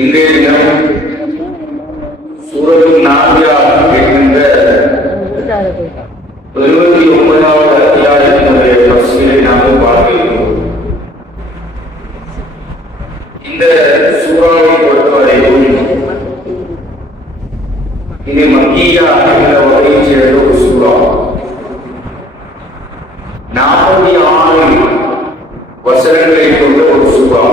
இன்றைய தினம் சூரத்துல் நாஸியாத் என்கின்ற 79வது அத்தியாயத்தினுடைய தஃசீரை நாம் பார்க்கிறோம். இந்த சூறாவை பொறுத்தவரையில் இது மக்கியா என்ற வகையைச் சேர்ந்த ஒரு சூறா. 46 வசனங்களை கொண்ட ஒரு சூறா.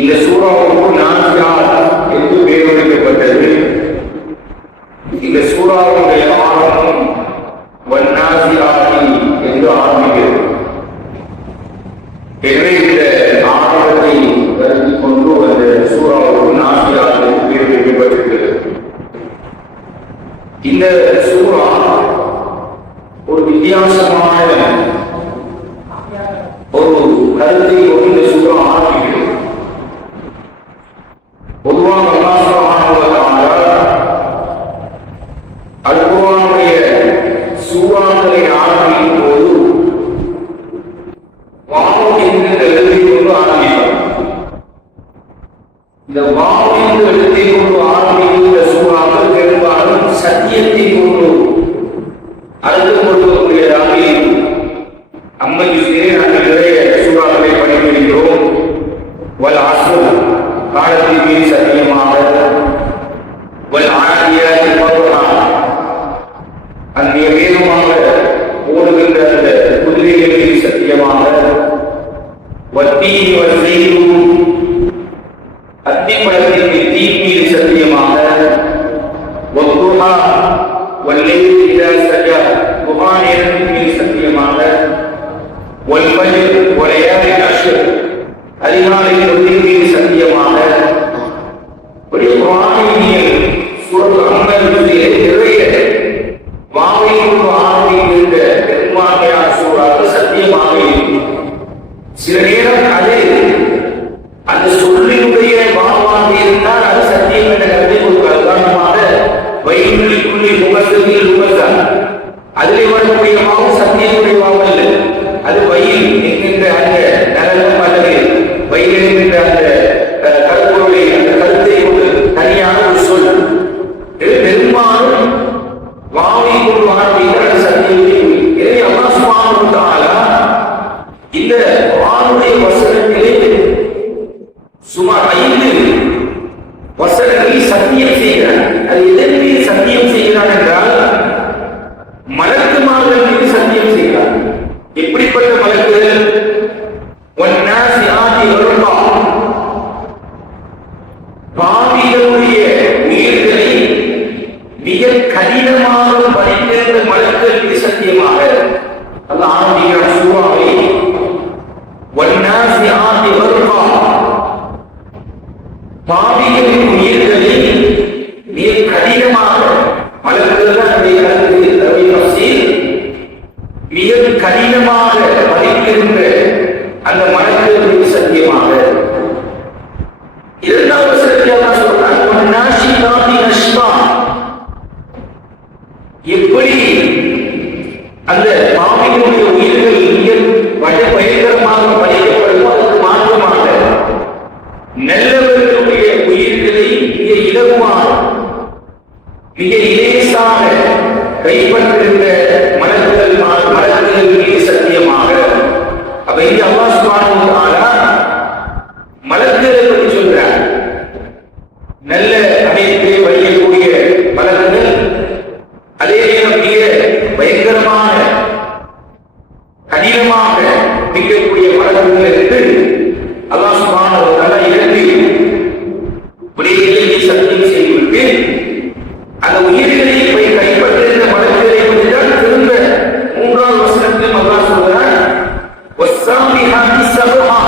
இந்த சூறாவுக்கு நாஸியாத் என்று பெயர் வைக்கப்பட்டது. இந்த சூறாவுடைய ஆரம்பம் வன்னாஸியாத்தி என்று ஆரம்பிக்கிறது. எனவே இந்த ஆரம்பத்தை கருத்தில் கொண்டு அந்த சூறாவுக்கு நாஸியாத் என்று பெயர் வைக்கப்பட்டிருக்கிறது. இந்த சூறா ஒரு வித்தியாசமான ஒரு கருத்தை கொண்டு இந்த சூறா ஆரம்பிக்கிறது. பொதுவாக அல்லாஹ் சுப்ஹானஹு வ தஆலா அல்-குர்ஆனுடைய சூறாக்களை ஆரம்பிக்கும் போது வாவ் என்கிற எழுத்தை கொண்டு ஆரம்பிப்பார். இந்த வாவ் என்கிற எழுத்தை கொண்டு ஆரம்பிக்கின்ற சூறாக்கள் பெரும்பாலும் சத்தியத்தை கொண்டு அழுத்தப்படுவதற்குரியதாக இருக்கும். அம்மையிலே நாங்கள் நிறைய சூறாக்களை படித்திருக்கிறோம். வல் அஸ்ர் காலத்தின் மீது சத்தியமாக, வல் ஆதியாத்தி பத்ஹா அந்த வேகமாக ஓடுகின்ற அந்த குதிரைகள் மீது சத்தியமாக, வத்தீன் வஸ்ஸைத்தூன் அத்திப்பழத்தின் மீது சத்தியமாக, வத்துஹா வல்லைலி இதா சஜா குர்ஆன் நேரத்தின் மீது சத்தியமாக, வல்ஃபஜ்ர் வலயாலி அஷ்ர் அதிகாலையில் ஒன்றின் மீது சத்தியமாக. ஒரு குர்ஆனில் சூரத்துல் அன்ஃபாலிலே நிறைய வாவை கொண்டு ஆரம்பிக்கின்ற பெரும்பான்மையான சூறாக்கள் சத்தியமாக இருக்கும். சில நேரம் அது அந்த சொல்லினுடைய வாவாக இருந்தால் அது சத்தியம் என்ற கருத்தை கொடுக்க உதாரணமாக வயிற்றுக்குள்ளே முகத்தில் முகத்தான் அதிலே வரக்கூடிய வாவு சத்தியமுடைய வாவல்ல, அது வயில் என்கின்ற அந்த நரகம் அல்லது வயில் என்கின்ற அந்த கருப்பொருளை அந்த கருத்தை கொண்டு தனியான ஒரு சொல். பெரும்பாலும் வாவை கொண்டு ஆரம்பிக்கிற சத்தியத்தை. எனவே அல்லாஹ் சுப்ஹானஹு வ தஆலா இந்த குர்ஆனுடைய வசனத்திலே சுமார் 5 வசனங்களில் சத்தியம் செய்கிறார். அது எதன் மீது சத்தியம் செய்கிறார் என்றால் மலக்குமார்கள் மீது சத்தியம் செய்கிறார். எப்படிப்பட்ட மலக்குகள்? வன்னாஸியாத்தி கர்கா பாவிகளுடைய உயிர்களை மிக கடினமாக பறிக்கின்ற மலக்குகள் மீது சத்தியமாக அல்லாஹ் ஆரம்பிக்கிற சூறாவை வன்னாஸியாத்தி கர்கா பாவிகளின் உயிர்களை மிக கடினமாக மலக்குகள் தான் மிக கடினமாக பறிக்கின்ற அந்த மலக்குகள் மீது சத்தியமாக. இரண்டாவது வசனத்தில் அல்லாஹ் சொல்றான் வன்னாஷிதாத்தி நஷ்பா. எப்படி அந்த பாவிகளுடைய உயிர்கள் மிக பயங்கரமாக பறிக்கப்படுமோ அதற்கு மாற்றமாக நல்லவர்களுடைய உயிர்களை மிக இலகுவாக மிக இலேசாக கைப்பற்றுகின்ற மலக்குகள் மீது சத்தியமாக. அப்ப இங்க அல்லாஹ் சுப்ஹானஹு வ தஆலா மலக்குகளை பற்றி சொல்றார். நல்ல அமைப்பை வழியக்கூடிய மலக்குகள், அதே நேரம் மிக பயங்கரமான கடினமாக மிகக்கூடிய மலக்குகள் என்று அல்லாஹ் சுப்ஹானஹு வ தஆலா இரண்டு விடயங்களை சத்தியம் செய்துவிட்டு அந்த உயிர்களை கைப்பற்றுகின்ற மலக்குகளை பற்றி தான் திரும்ப 3வது வசனத்தில் அல்லாஹ் சொல்கிறார் வஸ்ஸாபிஹாத்தி ஸப்ஹா.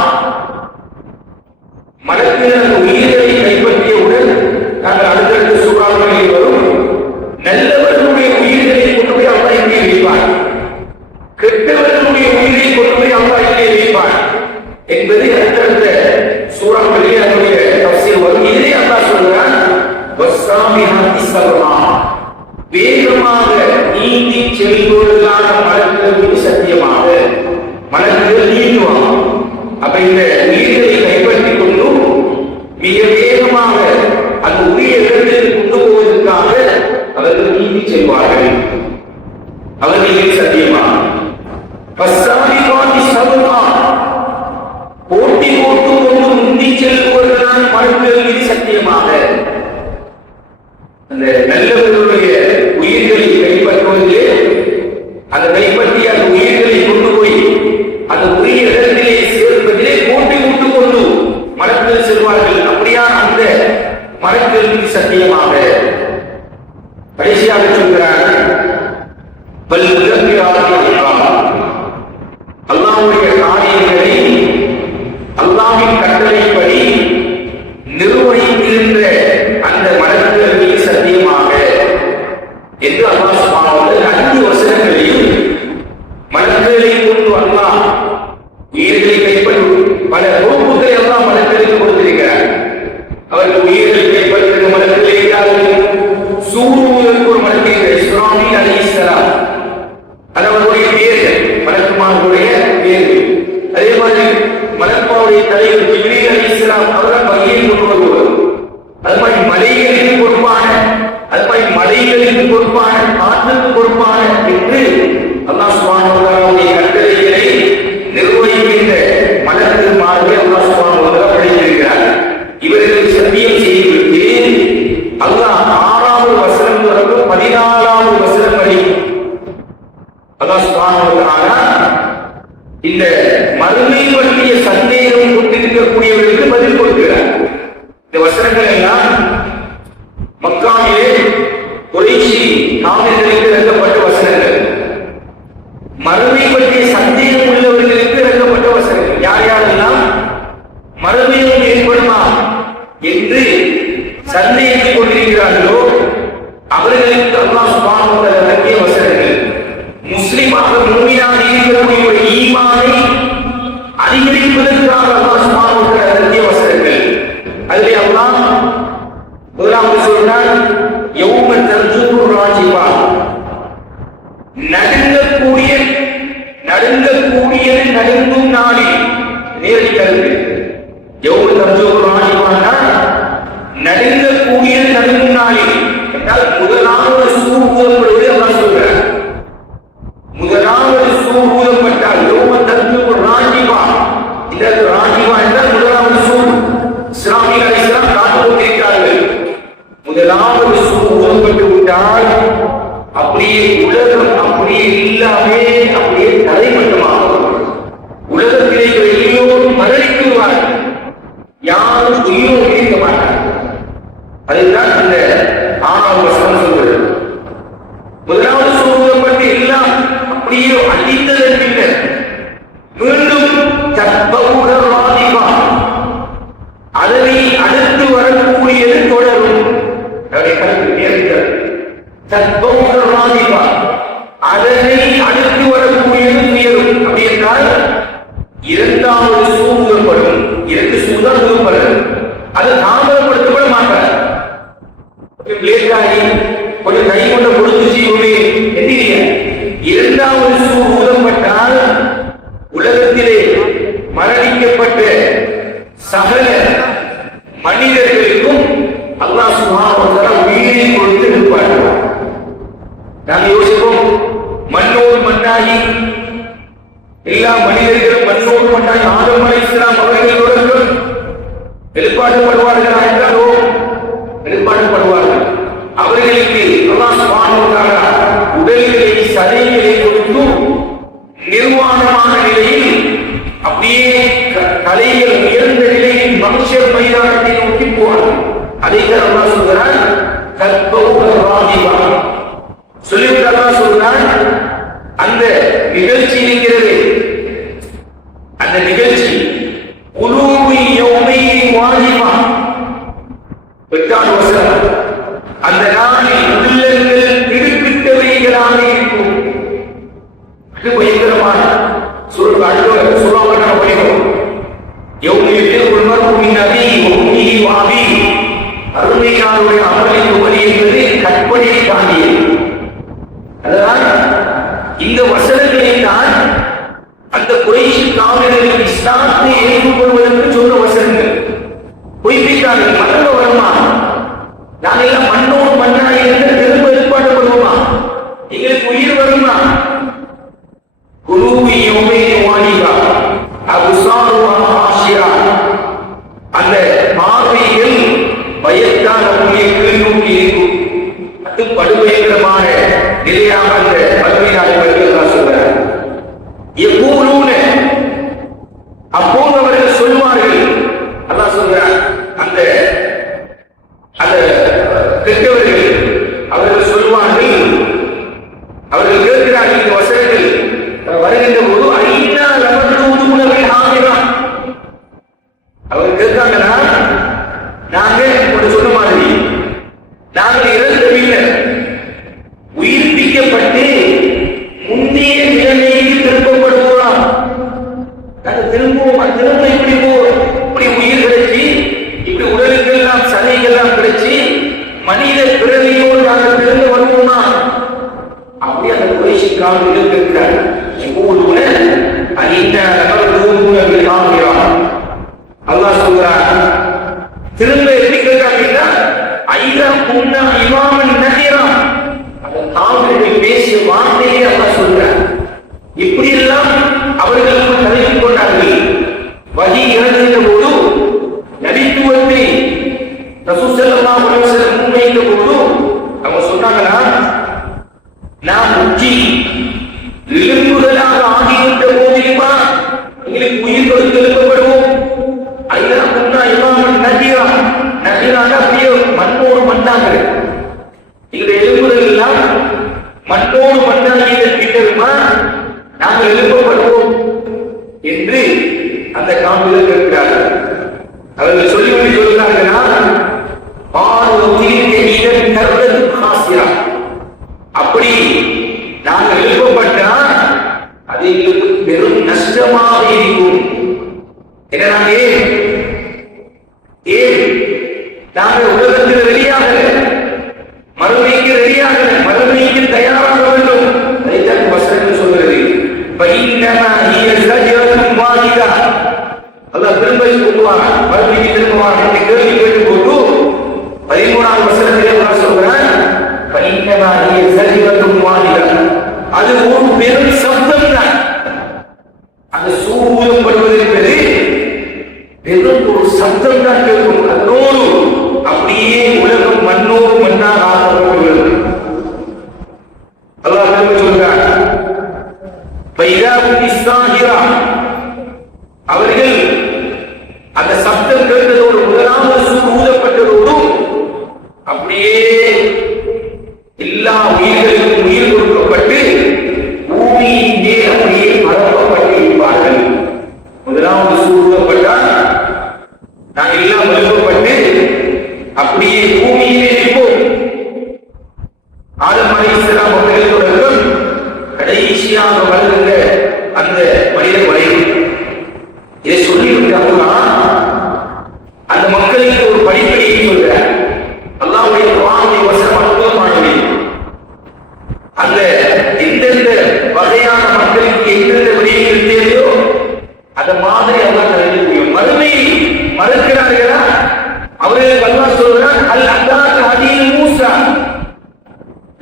மலக்குகள் அந்த உயிர்களை கைப்பற்றியவுடன் நாங்கள் அடுத்தடுத்த சூறாக்களில் வரும் நல்லவர்களுடைய உயிர்களை கொண்டு போய் அல்லாஹ் இங்கே வைப்பார், கெட்டவர்களுடைய உயிரை கொண்டு போய் அல்லாஹ் இங்கே வைப்பார் என்பது அடுத்தடுத்த சூறாக்களில் அதனுடைய தஃசீர் வரும். இதிலே அல்லாஹ் சொல்கிறான் வஸ்ஸாபிஹாத்தி ஸப்ஹா. வேகமாக நீந்தி செல்வதற்கான மலக்குகள் மீது சத்தியமாக. மலக்குகள் நீந்துவாங்க. அப்ப இந்த உயிர்களை கைப்பற்றிக் கொண்டு மிக வேகமாக அந்த உரிய இடத்திற்கு கொண்டு போவதற்காக அவர்கள் நீந்தி செல்வார்கள். அவர்களின் சத்தியமா போட்டி போட்டு கொண்டு முந்தி செல்பவர்களால் மறுத்தல் மீது சத்தியமாக அந்த நல்லவர்களுடைய உயிர்களை கைப்பற்றுவதிலே அதை கைப்பற்றி அந்த உயிர்களை கொண்டு போய் அந்த உரிய இடத்திலே சேர்ப்பதிலே போட்டி போட்டு கொண்டு மரத்தில் செல்வார்கள். அப்படியான அந்த மரத்தில் மீது சத்தியமாக கடைசியாக சொல்கிறார், அல்லாஹ்வுடைய காரியங்களை அல்லாஹ்வின் கட்டளைப்படி நிர்வகிக்கின்ற அந்த மரத்தில் மீது சத்தியமாக என்று அல்லாஹ் சுப்ஹானஹு வ தஆலா 5 வசனங்களையும் மலக்குகளை கொண்டு அல்லாஹ் உயிர்களை கைப்பற்றும் பல பொறுப்புகளை எல்லாம் மலக்குகளுக்கு கொடுத்திருக்கிறார். அவர்கள் உயிர்களை கைப்பற்றும் மலக்குகளை சூருவதற்கு ஒரு மலக்கு இஸ்ராஃபீல் அலைஹிஸ்ஸலாம், அது அவருடைய பேர்கள், மலக்குமார்களுடைய பேர்கள். அதே மாதிரி மலக்குடைய தலைவர் ஜிப்ரீல் அலைஹிஸ்ஸலாம் அவர்கள் வகையை கொண்டு வருவார். அது மாதிரி மலைகளுக்கு பொறுப்பான, அது மாதிரி மலைகளுக்கு பொறுப்பான, காற்றுக்கு பொறுப்பான என்று அல்லாஹ் சுப்ஹானஹு வ தஆலாவுடைய கட்டளைகளை நிர்வகிக்கின்ற மலக்குமார்களை அல்லாஹ் சுப்ஹானஹு வ தஆலா படைத்திருக்கிறார். இவர்களுக்கு சத்தியம் செய்துவிட்டு அல்லாஹ் 6வது வசனம் தொடர்ந்து 14வது வசனம் வரை அல்லாஹ் சுப்ஹானஹு வ தஆலா இந்த மறுமை பற்றிய சந்தேகம் கொண்டிருக்கக்கூடியவர்களுக்கு பதில் கொடுக்கிறார். இந்த வசனங்கள் எல்லாம் மக்காவிலே குறைஷி காவிர்களுக்கு இறக்கப்பட்ட வசனங்கள், மறுமை பற்றிய சந்தேகம் உள்ளவர்களுக்கு இறக்கப்பட்ட வசனங்கள். யார் யாரெல்லாம் மறுமையும் ஏற்படுமா என்று சந்தேகித்துக் கொண்டிருக்கிறார்களோ அவர்களுக்கு அல்லாஹ் சுப்ஹானஹு வ தஆலா இறக்கிய வசனங்கள். முஸ்லிமாக மூமினாக இருக்கக்கூடிய ஒரு ஈமானை அதிகரிப்பதற்காக அல்லாஹ் சுப்ஹானஹு வ தஆலா இறக்கிய வசனங்கள். அதிலே அல்லாஹ் முதலாவது சொல்றார், யௌம தர்ஜுபு ராஜிபா, நடுங்கும் நாளில். நேரடி கருத்து, யௌம தர்ஜுபு ராஜிபானா நடுங்கும் நாளில் என்றால் முதலாவது சூழ்நிலை அல்லாஹ் சொல்றார். முதலாவது சூழ்நிலைப்பட்டால் யௌம தர்ஜுபு ராஜிபா, இதற்கு ராஜிபா என்றால் முதலாவது சூழ். இஸ்ராஃபீல் அலைஹிஸ்ஸலாம் காத்து கொண்டிருக்கிறார்கள். முதலாவது சூழ்நிலைப்பட்டு விட்டால் அப்படியே உலகம் அப்படியே இல்லாமே அப்படியே தரைமட்டமாகும். உலகத்திலே எல்லோரும் மரணிக்குவார்கள், யாரும் உயிரோடு இருக்க மாட்டார்கள். அதுதான் இந்த 6வது வசனம் சொல்கிறது. முதலாவது சூழ்நிலைப்பட்டு எல்லாம் அப்படியே அழிந்ததன் பின்னர் மீண்டும் அதனை அடுத்து வரக்கூடியது தொடரும். அதனை அடுத்து வரக்கூடியது உயரும். அப்படி என்றால் 2வது சூழ்நிலைப்படும். 2 சூழ்நிலைப்படும். அது தாமதப்படுத்தப்பட மாட்டார். கொஞ்சம் கை கொண்ட கொடுத்து செய்வோமே என்கிறீங்க. 2வது சூழ்நிலைப்பட்டால் உலகத்திலே மரணிக்கப்பட்ட சகல மனிதர்களுக்கும் அல்லாஹ் சுப்ஹானஹு வ தஆலா உயிரை கொடுத்து நிற்பார்கள். நாம் யோசிப்போம், மண்ணோடு மண்ணாகி எல்லா மனிதர்களும் மண்ணோடு மண்ணாகி ஆதம் அலைஹிஸ்ஸலாம் அவர்களோடு எழுப்பாட்டப்படுவார்களா என்றாலோ எழுப்பாட்டப்படுவார்கள். அவர்களுக்கு அல்லாஹ் சுப்ஹானஹு வ தஆலா உடல்களை சதைகளை கொடுத்து நிர்வாணமான நிலையில் அப்படியே தலையில் உயர்ந்த நிலையில் மனுஷர் மைதானத்தை நோக்கி போவார்கள். அதை அல்லாஹ் சொல்கிறான், சொல்லிவிட்டு அல்லாஹ் சொல்கிறான், அந்த நிகழ்ச்சி இருக்கிறது, அந்த நிகழ்ச்சி குலூபு யௌமைன் வாஜிபா, 8வது வசனம், அந்த நாளில் உள்ளங்கள் திடுக்கிட்டவைகளாக இருக்கும். இது பயங்கரமான சொல்லுவாங்க. அருமையாருடைய அமலை உபரி என்பது கற்பனையை தாண்டியது. அதனால் இந்த வசனங்களை தான் அந்த குறைஷி காவிரிகள் இஸ்லாத்தை இருக்கிறார்கள். மரணம் வருமா? நாங்கள் எல்லாம் மண்ணோடு மண்ணாக இருந்து திரும்ப எதிர்பார்க்கப்படுவோமா? எங்களுக்கு உயிர் வருமா? குருவி யோமே வாணிகா அபுசாருவா ஆஷிரா, அந்த பார்வைகள் பயத்தால் நம்முடைய கீழ் நோக்கி இருக்கும். அது படுபயங்கரமான நிலையாக அந்த பல்வேறு சொல்றார். எப்போதும் அப்போது அவர்கள் சொல்வார்கள், அல்லாஹ் சொல்றார், அந்த கெட்டவர்கள் அவர்கள் சொல்வார்கள், அவர்கள் கேட்கிறார்கள் இந்த வசனங்கள் வருகின்ற போது ஐநா லமன் உணவில் ஆகிறான். அவர் கேட்காங்கன்னா, நாங்கள் சொன்ன மாதிரி நாங்கள் இறந்தவில்லை, உயிர்ப்பிக்கப்பட்டு முந்தைய நிலைமைக்கு திருப்பப்படுவோம். நாங்கள் திரும்புவோம், திரும்ப இப்படி உயிர் கிடைச்சி, இப்படி உடலுக்கு எல்லாம் சதைகள்லாம் கிடைச்சி மனித பிறவியோடு நாங்கள் திரும்ப வருவோமா? அப்படி அந்த குறைசி காவலில் இருக்கிறார். அல்லாஹ் சொல்றார், திரும்ப எப்படி கேட்கிறாங்க? ஐயம் உன்னா இமாமன் நதிரம், அந்த காவலில் பேசிய வார்த்தையை அல்லாஹ் சொல்றார். இப்படி எல்லாம் அவர்கள் கதைத்துக் கொண்டார்கள். வஹி இறங்குகிற போது நபித்துவத்தை ரசூல் ஸல்லல்லாஹு அலைஹி வஸல்லம் முன்வைத்த போது அவங்க சொன்னாங்களா, நாம் உச்சி எலும்புகளாக ஆகிவிட்ட போதிலுமா எங்களுக்கு உயிர் கொடுத்து எழுப்பப்படுவோம். ஐயா முன்னா இமாமன் நதிரா, நதிராக அப்படியே மண்ணோடு மண்ணாங்க. எங்களுடைய எலும்புகள் எல்லாம் மண்ணோடு மண்ணாக கிட்டருமா நாங்கள் எழுப்பப்படுவோம் என்று அந்த காவலர் இருக்கிறார்கள். அவர்கள் சொல்லிவிட்டு சொல்கிறார்களா, அப்படி நாங்கள் எழுப்பப்பட்டால் அது எங்களுக்கு பெரும் நஷ்டமாக இருக்கும். நாங்கள் உலகத்தில் ரெடியாகல, மறுமைக்கு ரெடியாகல, மறுமைக்கு தயாராக வேண்டும். அதைத்தான் வசனம் சொல்கிறது. அல்லாஹ் திரும்ப சொல்லுவாங்க, மறுபடியும் திரும்புவாங்க என்று கேள்வி கேட்டு போட்டு 13வது வசனத்திலே அல்லாஹ் சொல்றான், அது ஒரு பெரும் சப்தம் தான். அந்த சூழப்படுவது என்பது பெரும் ஒரு சப்தம் தான் கேட்கும். அதனோடு அப்படியே உலகம் மண்ணோடு மண்ணாக ஆக்கப்பட்டுள்ளது. அல்லாஹ் திரும்ப சொல்றான், அவர்கள் அந்த சப்தம் கேட்டதோடு முதலாவது சூடு ஊதப்பட்டதோடும் அப்படியே எல்லா உயிர்களுக்கும் உயிர் கொடுக்கப்பட்டு பூமியின் மேல் அப்படியே பரப்பப்பட்டிருப்பார்கள். முதலாவது சூடு ஊதப்பட்டால் நாங்கள் எல்லாம் எழுப்பப்பட்டு அப்படியே பூமியிலே இருப்போம். ஆதம் அலைஹிஸ்ஸலாம் அவர்கள் தொடக்கம் கடைசியாக வருகின்ற அந்த மனித வரைவு இதை சொல்லிவிட்டாங்களா, அந்த மக்களுக்கு ஒரு படிப்படியை சொல்றார். அல்லாஹ்வுடைய குர்ஆனுடைய வசனம் அற்புதமானது. அந்த எந்தெந்த வகையான மக்களுக்கு எந்தெந்த விடயங்கள் தேவையோ அந்த மாதிரி அல்லாஹ் தரக்கூடிய மறுமையை மறுக்கிறார்களா, அவர்களுக்கு அல்லாஹ் சொல்றான், அல் அல்லாஹ் ஹதீல் மூசா,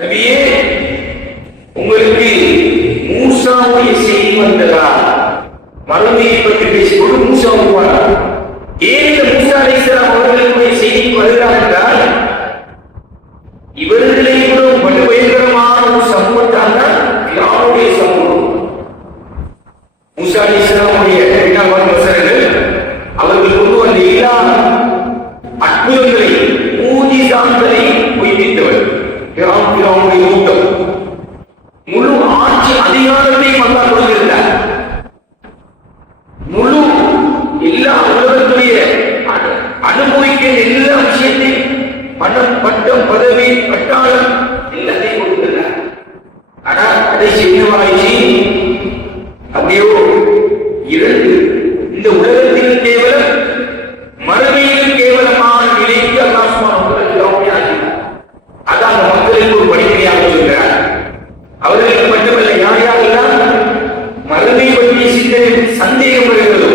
நபியே உங்களுக்கு மூசாவுடைய செய்தி வந்ததா? மறுமையை பற்றி பேசிக்கொண்டு மூசா வருவார். ஏன் இந்த மூசா அலைஹிஸ்ஸலாம் அவர்களுடைய செய்தி வருகிறார் என்றால், இவர்களை விட பயங்கரமான ஒரு சமூகத்தான் தான் யாருடைய சமூகம். மூசா அலைஹிஸ்ஸலாமுடைய வசனங்கள் அவர்கள் கொண்டு வந்த எல்லா அற்புதங்களை மூஜிசாக்களை பொய்ப்பித்தவர் பிராவுடைய கூட்டம். முழு ஆட்சி அதிகாரத்தையும் அல்லாஹ் கொடுத்திருந்தார். முழு எல்லா உலகத்துடைய அனுபவிக்க எல்லா விஷயத்தையும் பணம், பட்டம், பதவி, பட்டாளம் எல்லாத்தையும் கொடுத்திருந்தார். ஆனா கடைசி என்னவாயிச்சு? அப்படியோ இரண்டு, இந்த உலகத்தில் கேவலம் மறுமையில் கேவலமான நிலைக்கு அல்லாஹ் சுப்ஹானஹு வ தஆலா ஆக்கினார். அதான் அந்த மக்களுக்கு ஒரு படிப்படியாக சொல்கிறார். அவர்களுக்கு மட்டுமல்ல, யார் யாரெல்லாம் மறுமை பற்றிய சிந்தனை சந்தேகம் வருகிறதோ,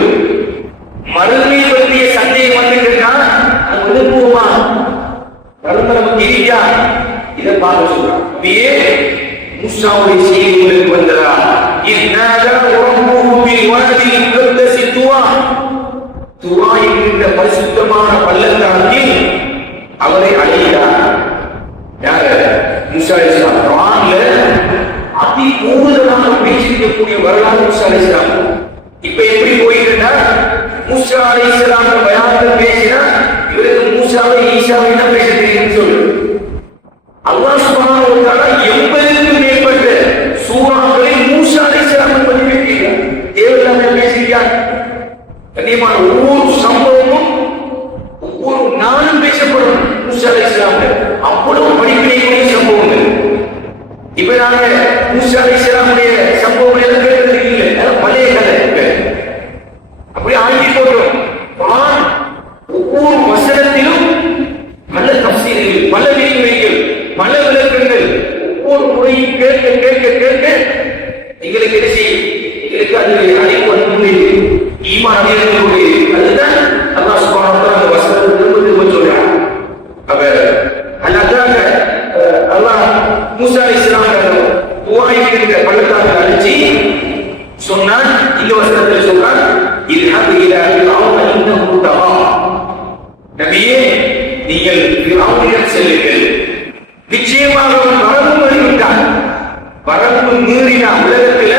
மறுமை பற்றிய சந்தேகம் வந்துட்டால் அது துவா என்கின்ற பரிசுத்தமான பள்ளத்தாக்கில் அவரை அழைக்கிறார். யாரு? மூசா அலைஹிஸ்ஸலாம். குர்ஆன்ல அதி கூடுதலாக பேசிக்கக்கூடிய வரலாறு மூசா அலைஹிஸ்ஸலாம். இப்ப எப்படி போயிருந்தா மூசா அலைஹிஸ்ஸலாம் பயான்கள் பேசினா இவருக்கு மூசாவை ஈசாவை தான் பேச தெரியும்னு சொல்லு. அல்லாஹ் சுப்ஹானஹு வ தஆலா 80க்கும் மேற்பட்ட சூறாக்களை மூசா அலைஹிஸ்ஸலாம் பற்றி பேசியிருக்கார். தேவையில்லாம பேசியிருக்கார். கண்ணியமான ஒவ்வொரு சம்பவமும் ஒவ்வொரு நாளும் பேசப்படும் மூசா அலைஹிஸ்ஸலாம். அவ்வளவு படிப்பினைக்குரிய சம்பவங்கள். இப்ப நாங்க மூசா அலைஹிஸ்ஸலாமுடைய சம்பவம் எல்லாம் கேட்கறது இல்லை, பழைய கதை. அப்படி ஆங்கி போட்டோம். குர்ஆன் ஒவ்வொரு வசனத்திலும் பல தஃசீர்கள், பல விரிவுரைகள், பல விளக்கங்கள். ஒவ்வொரு முறையும் கேட்க கேட்க கேட்க எங்களுக்கு என்ன செய்யும்? எங்களுக்கு அது அறிவு வந்து ஈமான் அதிகரிக்கக்கூடிய. அதுதான் அல்லாஹ் சுப்ஹானஹு வ தஆலா அந்த வசனத்தை திரும்ப திரும்ப சொல்றான். அப்ப அல்லாஹ் அல்லாஹ் மூசா அலைஹிஸ்ஸலாம் துஆயிக்கிற பள்ளத்தாக்கில் அழைச்சி சொன்னான். இந்த வசனத்தில் சொல்றான், இத்ஹப் இலா ஃபிர்அவுன இன்னஹு தகா. நபியே, நீங்கள் ஃபிர்அவுனிடம் செல்லுங்கள், நிச்சயமாக அவன் வரம்பு மீறிவிட்டான். வரம்பு மீறினா உலகத்தில்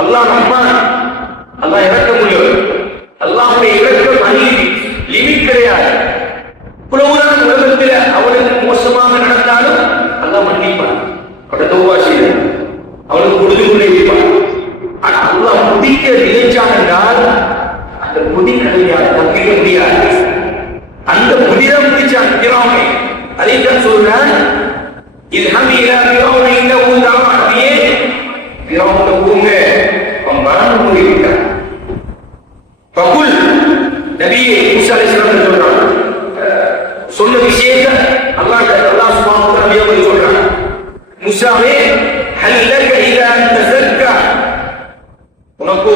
அல்லாஹ் ரஹ்மான், அல்லாஹ் இரக்கமுள்ளவர். அல்லாஹ்வுடைய இரக்கம் லிமிட் கிடையாது. புலவுதான் உலகத்தில் அவனுக்கு மோசமாக நடந்தாலும் அல்லாஹ் மன்னிப்பான். அவட தௌபா செய்வான், அவனுக்கு கொடுத்து கொண்டே இருப்பான். ஆனா அல்லாஹ் முடிக்க நினைச்சான் என்றால் அந்த முடி கிடையாது, தப்பிக்க முடியாது. அந்த முடிதான் முடிச்சான் ஃபிரௌனை. அதைத்தான் சொல்றான், இத்ஹப் இலா ஃபிர்அவுன இன்னஹு தகா. நபியே, ஃபிரௌனை போங்க, அவன் வரம்பு மீறிவிட்டான். ஃபகுல், நபியே மூசா அலைஹிஸ்ஸலாம் சொல்றான். சொன்ன விஷயத்தை அல்லாஹ் சுப்ஹானஹு வ தஆலா சொல்றான். மூசாவே, ஹல் லக இலா அன் தஸக்கா, உனக்கு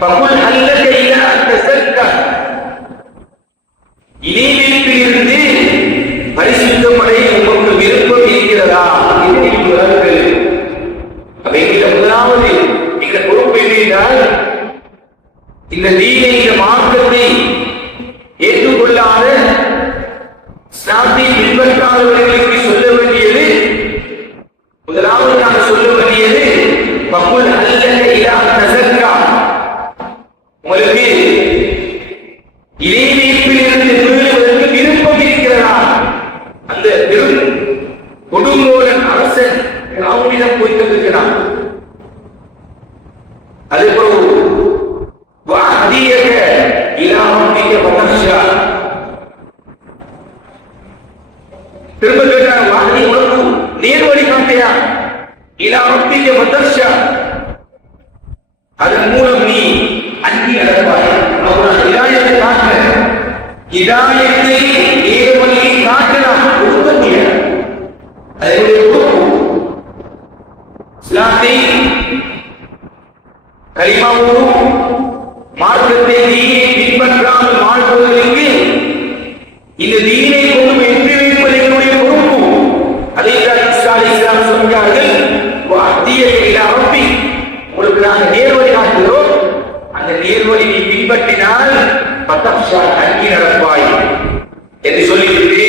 فقل هل لك إلى أن تزكى, இனிமேலிருந்து பரிசுத்தமடைய உமக்கு விருப்பம் இருக்கிறதா என்று கேள்வி. அவைகிட்ட முதலாவது இந்த பொறுப்பு என்னென்றால், இந்த தீனை, இந்த மார்க்கத்தை ஏற்றுக்கொள்ளாத இஸ்லாத்தை பின்பற்றாதவர்களுக்கு சொல்ல வேண்டியது, முதலாவது நான் சொல்ல வேண்டியது, ஃபகுல் ஹல் லக இலா அன் தஸக்கா, உங்களுக்கு இறைமைப்பிலிருந்து மீளுவதற்கு விருப்பம் இருக்கிறதா? அந்த கொடுங்கோலன் அரசன் அவனிடம் போய் தந்திருக்கிறான். அதே போல வாதியக இலா ரப்பிக ஃபதக்ஷா, திரும்ப கேட்டான், வாதி உனக்கு நேர்வழி காட்டியா? இலா ரப்பிக ஃபதக்ஷா, அதன் மூலம் நீ அஞ்சி நடப்பாய். அவர்கள் இதாயத்தை காட்ட, இதாயத்தை நேர்வழியை காட்டலாம், கொடுக்க முடியாது. அதனுடைய பொறுப்பு இஸ்லாத்தை, கலிமாவோடும் மார்க்கத்தை, தீனை பின்பற்றாமல் வாழ்வதற்கு இந்த தீனை கொண்டு வெற்றி வைப்பது என்னுடைய பொறுப்பு. அதை மூசா அலைஹிஸ்ஸலாம் சொன்னார்கள், வாதியக இலா ரப்பி, உங்களுக்கு நாங்கள் நேர்வழி காட்டுகிறோம், அந்த நேர்வழியை பின்பற்றினால் ஃபதக்ஷா, அஞ்சி நடப்பாய் என்று சொல்லிவிட்டு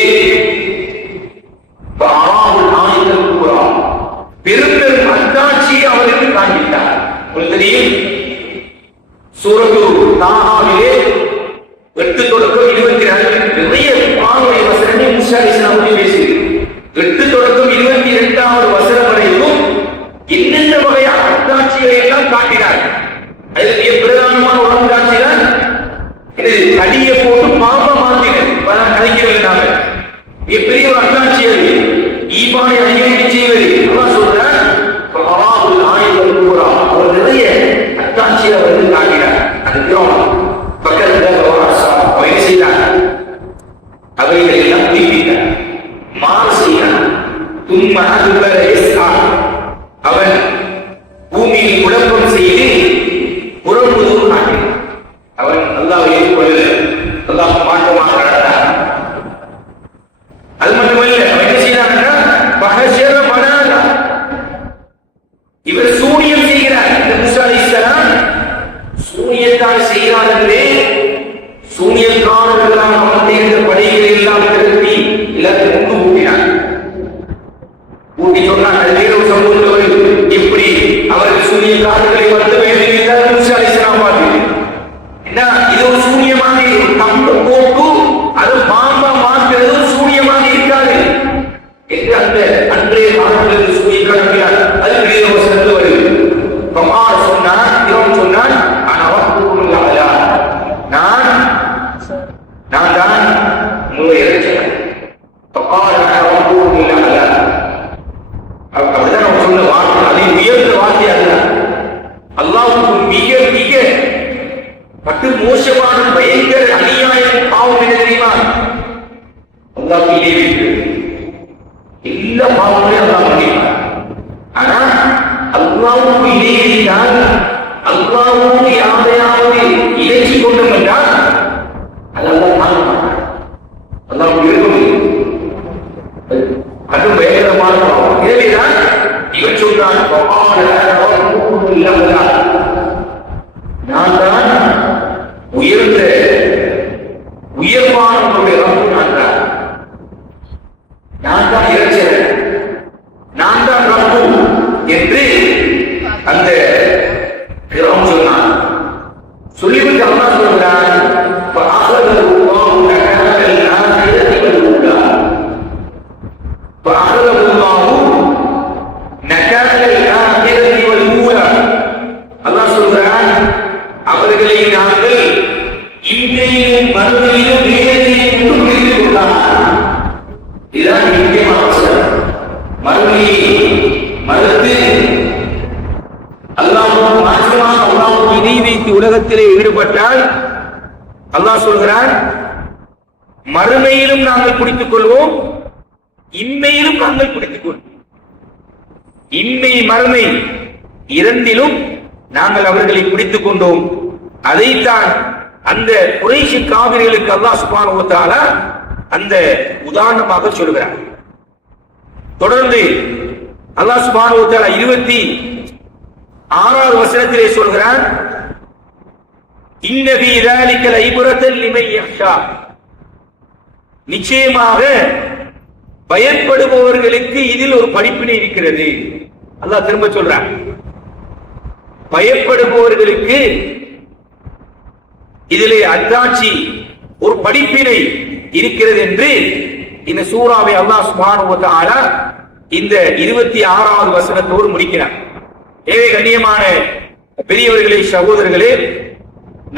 பெரும் பெரும் அத்தாட்சியை அவருக்கு காண்பித்தார். உங்களுக்கு தெரியும், சூரத்து தாஹாவிலே 8 தொடக்கம் 22 நிறைய பாவனை வசனங்கள் மூசா அலைஹிஸ்ஸலாம் பேசியது. 8 தொடக்கம் 22வது வசனம் வரைக்கும் என்னென்ன வகையான அத்தாட்சிகளை எல்லாம் காட்டினார். அதில் மிக பிரதானமான ஒரு காட்சி தான் இது, அடியை போட்டு பாம்பை மாற்றினர். பல கலைஞர்கள் பெரிய ஒரு அத்தாட்சி, அது ஈமானை அதிகரிக்க செய்வது. அல்லாஹ் சொல்றார், அவர் நிறைய அத்தாட்சியை அவர்கள் காட்டினார். அது பக்கத்தில் அவர் என்ன செய்தார்? அவைகளை எல்லாம் தீர்ப்பித்தார், மாறு செய்தார். அவன் பூமியில் குழப்பம் செய்து புறமுதுகு காட்டினான். அவன் அல்லாஹ்வை செய்கிறார் என்றே சூனியக்காரர்களாக அமர்ந்திருந்த படைகளை எல்லாம் திருப்பி எல்லாத்தையும் கொண்டு ஊட்டினார். ஊட்டி சொன்னார் வேறு சமூகத்தவர்கள் இப்படி அவர்கள் சூனியக்காரர்களை வந்து வேண்டியிருந்தார். என்ன இது ஒரு சூனியமாக கம்பு போட்டு அது பாம்பா மாற்றுறது சூனியமாக இருக்காது என்று அந்த அன்றைய காலத்தில் சூனியக்காரர்கள் அது வேறு வசனத்தில் வருது. சொன்னார் இவன் சொன்னான் நான் தான் உங்களை இறைச்சேன். அப்படிதான் அவன் சொன்ன வார்த்தை, அதை உயர்ந்த வார்த்தை அதுதான். அல்லாஹ்வுக்கு மிக மிக பட்டு மோசமான பயங்கர அநியாயம் பாவம் என்ன தெரியுமா? அல்லாஹ்வுக்கு இணை வைக்கிறது. எல்லா பாவங்களையும் அல்லாஹ் மன்னிப்பார். ஆனா அல்லாஹ்வுக்கு இணை வைத்தால், அல்லாஹ்வுக்கு யாரையாவது இணைச்சி கொண்டோம் என்றால் அது அல்லாஹ் தாங்க மாட்டார். அல்லாஹ்வுக்கு இருக்க முடியும். அது பயங்கரமான பாவம். எனவேதான் இவன் சொல்றான் நான் தான் உயர்ந்த உயர்வானவருடைய ரப்பு, நான் தான் இறைச்சல், நான் தான் ரப்பு என்று அந்த சொன்னான். சொல்லிவிட்டு அல்லாஹ் சொல்கிறான் அல்லாஹ் சொல்கிறான் அவர்களை நாங்கள் இன்றையும் மறுமையிலும் வேதனையை கொண்டு புரிந்து கொண்டார். இதுதான் முக்கியமான அவசரம். மறுமையை மறுத்து அல்லாஹ்வுக்கு மாற்றமாக அல்லாஹ்வுக்கு இணை வைத்து உலகத்திலே ஈடுபட்டால் அல்லாஹ் சொல்கிறான் மறுமையிலும் நாங்கள் பிடித்துக் கொள்வோம், இம்மையிலும் நாங்கள் பிடித்துக் கொள்வோம். இம்மை மறுமை இரண்டிலும் நாங்கள் அவர்களை பிடித்துக் கொண்டோம். அதைத்தான் அந்த குறைஷி காவிரிகளுக்கு அல்லாஹ் சுப்ஹானஹு வ தஆலா அந்த உதாரணமாக சொல்கிறார். தொடர்ந்து அல்லாஹ் சுப்ஹானஹு வ தஆலா 26வது வசனத்திலே சொல்கிறார் இன்ன ஃபீ ذلك لعبرة لمن يخشى, நிச்சயமாக பயப்படுபவர்களுக்கு இதில் ஒரு படிப்பினை இருக்கிறது. அல்லாஹ் திரும்ப சொல்றான் பயப்படுபவர்களுக்கு இதிலே அத்தாட்சி ஒரு படிப்பினை இருக்கிறது என்று இந்த சூராவை அல்லாஹ் சுப்ஹானஹு வ தஆலா இந்த 26வது வசனத்தோடு முடிக்கிறார். ஏவே கண்ணியமான பெரியவர்களே சகோதரர்களே,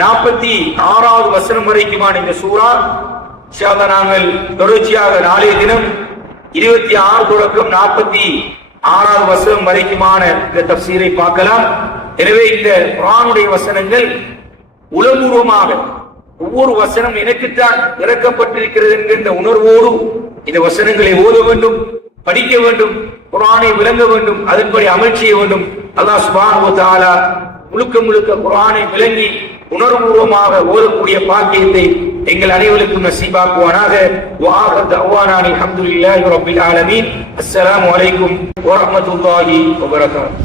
46வது வசனம் வரைக்குமான இந்த சூரா நாங்கள் தொடர்ச்சியாக நாளைய தினம் 26 தொடக்கம் 46வது வசனம் வரைக்குமான இந்த தஃசீரை பார்க்கலாம். எனவே இந்த குர்ஆனுடைய வசனங்கள் உளப்பூர்வமாக ஒவ்வொரு வசனம் எனக்குத்தான் இறக்கப்பட்டிருக்கிறது என்கின்ற உணர்வோடு இந்த வசனங்களை ஓத வேண்டும், படிக்க வேண்டும், குர்ஆனை விளங்க வேண்டும், அதன்படி அமல் செய்ய வேண்டும். அல்லாஹ் சுப்ஹானஹு வ தஆலா முழுக்க முழுக்க குர்ஆனை விளங்கி உணர்வுபூர்வமாக ஓதக்கூடிய பாக்கியத்தை எங்கள் அனைவருக்கும் நசீபாக்குவானாக. வஆகிரு தஅவானா அல்ஹம்துலில்லாஹி ரப்பில் ஆலமீன். அஸ்ஸலாமு அலைக்கும் வ ரஹ்மத்துல்லாஹி வ பரகாத்துஹு.